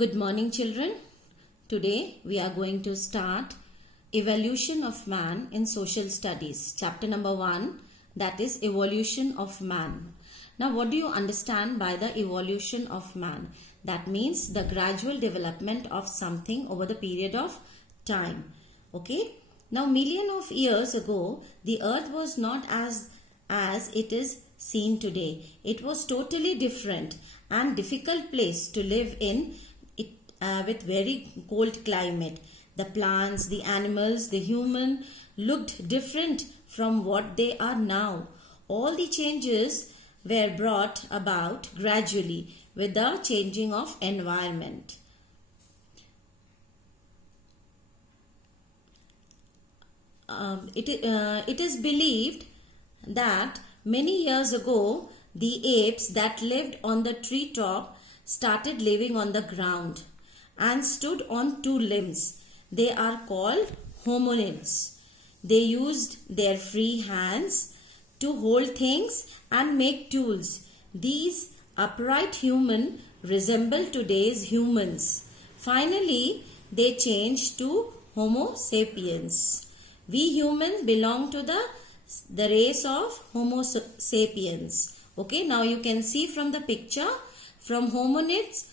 Good morning, children. Today we are going to start Evolution of Man in Social Studies, chapter number 1, that is Evolution of Man. Now, what do you understand by the evolution of man? That means the gradual development of something over the period of time. Okay? Now, million of years ago, the earth was not as it is seen today. It was totally different and difficult place to live in. With very cold climate. The plants, the animals, the human looked different from what they are now. All the changes were brought about gradually with the changing of environment. It is believed that many years ago the apes that lived on the treetop started living on the ground and stood on two limbs. They are called hominids. They used their free hands to hold things and make tools. These upright humans resemble today's humans. Finally, they changed to Homo sapiens. We humans belong to the race of Homo sapiens. Okay, now you can see from the picture, from hominids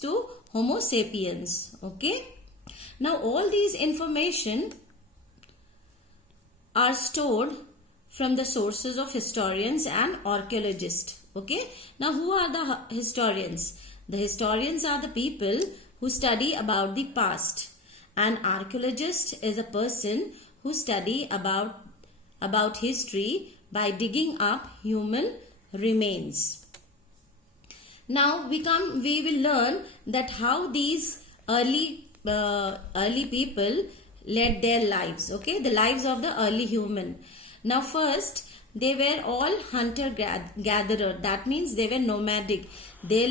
to Homo sapiens. Okay. Now all these information are stored from the sources of historians and archaeologists. Okay. Now who are the historians? The historians are the people who study about the past. An archaeologist is a person who study about history by digging up human remains. Now we will learn that how these early people led their lives. Okay, the lives of the early human. Now first, they were all hunter-gatherer. That means they were nomadic. They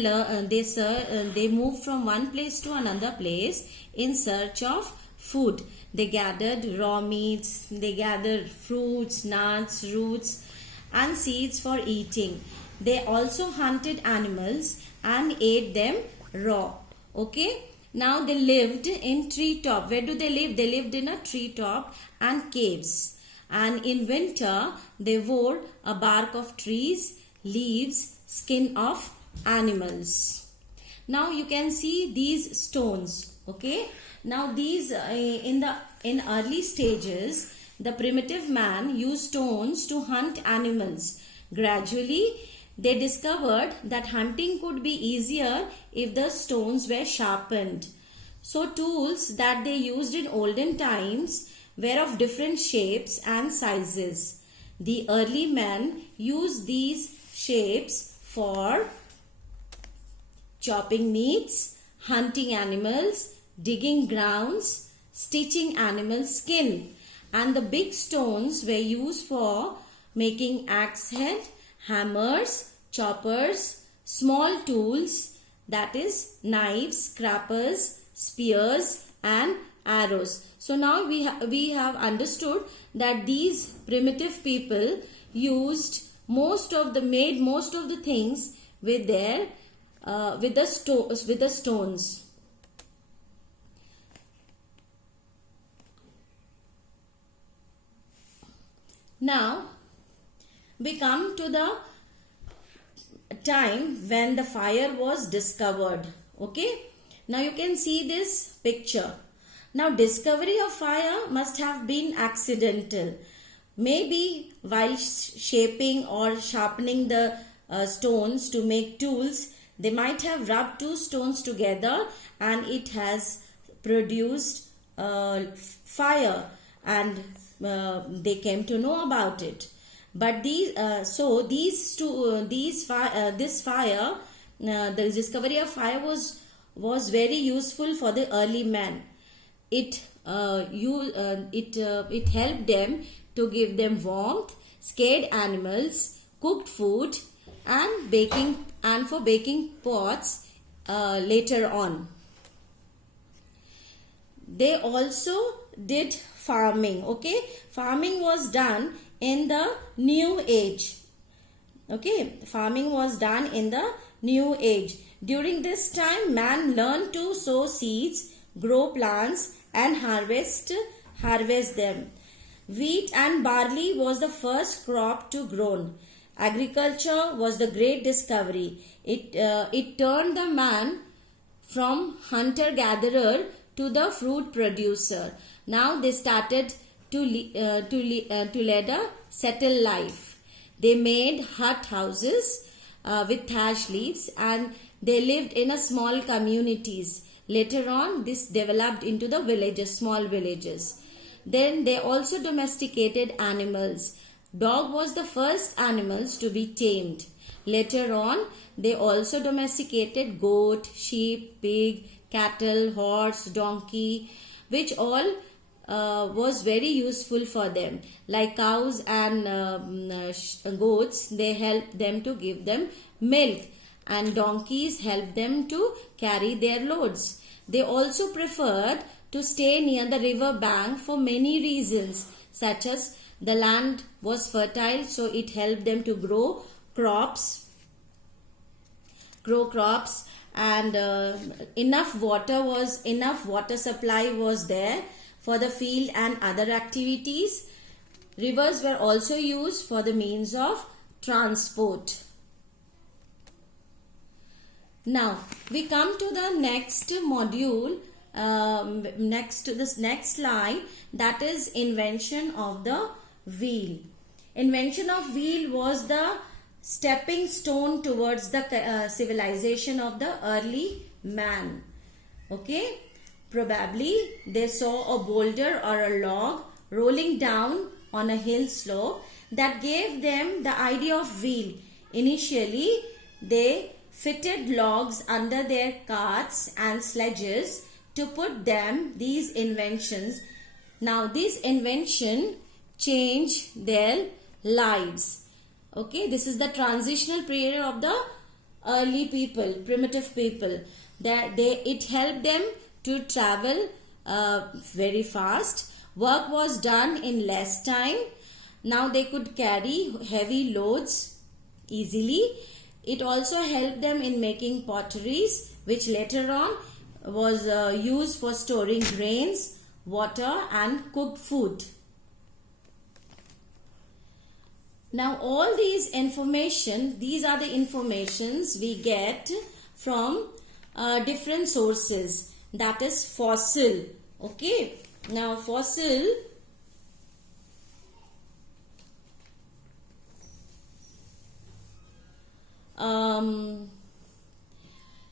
moved from one place to another place in search of food. They gathered raw meats. They gathered fruits, nuts, roots, and seeds for eating. They also hunted animals and ate them raw. Okay. Now they lived in treetop. Where do they live? They lived in a treetop and caves. And in winter, they wore a bark of trees, leaves, skin of animals. Now you can see these stones. Okay. Now these in early stages, the primitive man used stones to hunt animals. Gradually, they discovered that hunting could be easier if the stones were sharpened. So tools that they used in olden times were of different shapes and sizes. The early men used these shapes for chopping meats, hunting animals, digging grounds, stitching animal skin. And the big stones were used for making axe head, hammers, choppers, small tools, that is knives, scrapers, spears and arrows. So now we have understood that these primitive people used made most of the things with their with the stones. Now we come to the time when the fire was discovered. Okay. Now you can see this picture. Now discovery of fire must have been accidental. Maybe while shaping or sharpening the stones to make tools, they might have rubbed two stones together and it has produced fire, and they came to know about it. But the discovery of fire was very useful for the early man. It helped them to give them warmth, scared animals, cooked food, and for baking pots later on. They also did farming. Okay, farming was done in the New Age. Okay, farming was done in the New Age During this time, man learned to sow seeds, grow plants, and harvest them. Wheat and barley was the first crop to grown. Agriculture was the great discovery. It turned the man from hunter gatherer to the fruit producer. Now they started to lead a settled life. They made hut houses with thatch leaves, and they lived in a small communities. Later on, this developed into the villages, small villages. Then they also domesticated animals. Dog was the first animals to be tamed. Later on, they also domesticated goat, sheep, pig, cattle, horse, donkey, which all was very useful for them. Like cows and goats, they help them to give them milk, and donkeys help them to carry their loads. They also preferred to stay near the river bank for many reasons, such as the land was fertile, so it helped them to grow crops, and enough water supply was there for the field and other activities. Rivers were also used for the means of transport. Now we come to the next module, next to this next slide, that is invention of the wheel. Invention of wheel was the stepping stone towards the civilization of the early man. Okay, probably they saw a boulder or a log rolling down on a hill slope that gave them the idea of wheel. Initially, they fitted logs under their carts and sledges to put them these inventions. Now this invention changed their lives. Okay, this is the transitional period of the early people, primitive people. It helped them to travel very fast. Work was done in less time. Now they could carry heavy loads easily. It also helped them in making potteries, which later on was used for storing grains, water, and cooked food. Now all these are the informations we get from different sources, that is fossil. Okay, now fossil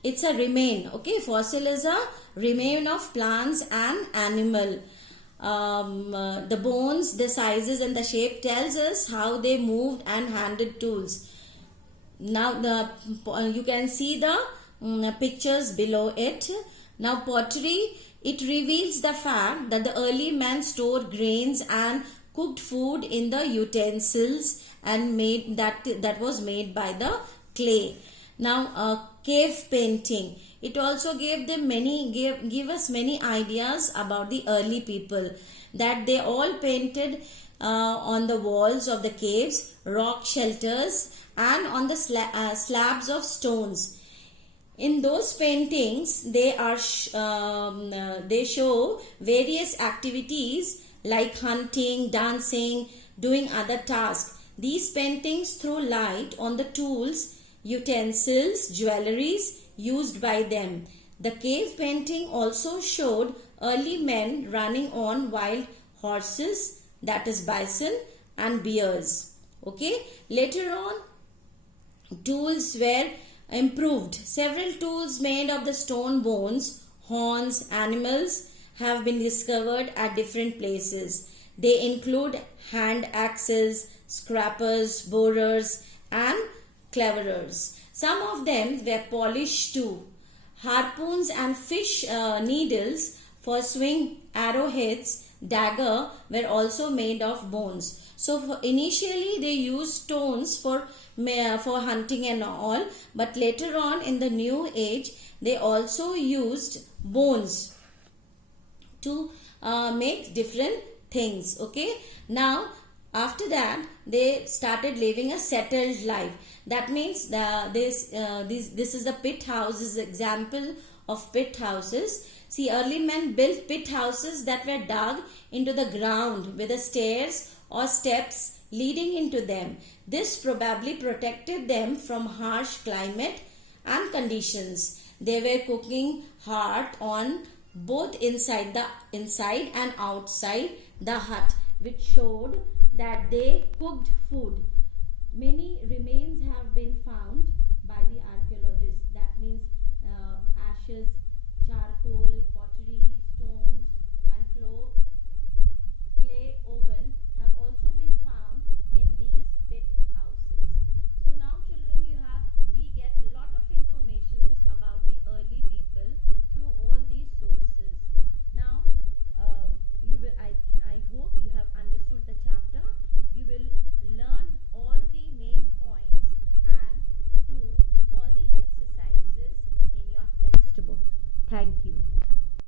it's a remain. Okay, fossil is a remain of plants and animal. The bones, the sizes and the shape tells us how they moved and handled tools. Now you can see the pictures below it. Now pottery, it reveals the fact that the early man stored grains and cooked food in the utensils and made that was made by the clay. Now cave painting, it also gave us many ideas about the early people, that they all painted on the walls of the caves, rock shelters, and on the slabs of stones. In those paintings, they show various activities like hunting, dancing, doing other tasks. These paintings throw light on the tools, utensils, jewelries used by them. The cave painting also showed early men running on wild horses, that is bison, and bears. Okay, later on tools were improved. Several tools made of the stone bones, horns, animals have been discovered at different places. They include hand axes, scrapers, borers, and cleaverers. Some of them were polished too. Harpoons and fish needles for swing arrowheads, dagger were also made of bones. So initially they used stones for hunting and all, but later on in the new age they also used bones to make different things. Okay, now After that, they started living a settled life. That means this is the pit houses example of pit houses. See, early men built pit houses that were dug into the ground with the stairs or steps leading into them. This probably protected them from harsh climate and conditions. They were cooking hot on both inside and outside the hut, which showed that they cooked food. Many remains have been found by the archaeologists. That means ashes, charcoal, pottery, stones, and clay oven have also been found in these pit houses. So now, children, we get lot of informations about the early people through all these sources. Now, I hope you have understood the chapter. You will learn all the main points and do all the exercises in your textbook. Thank you.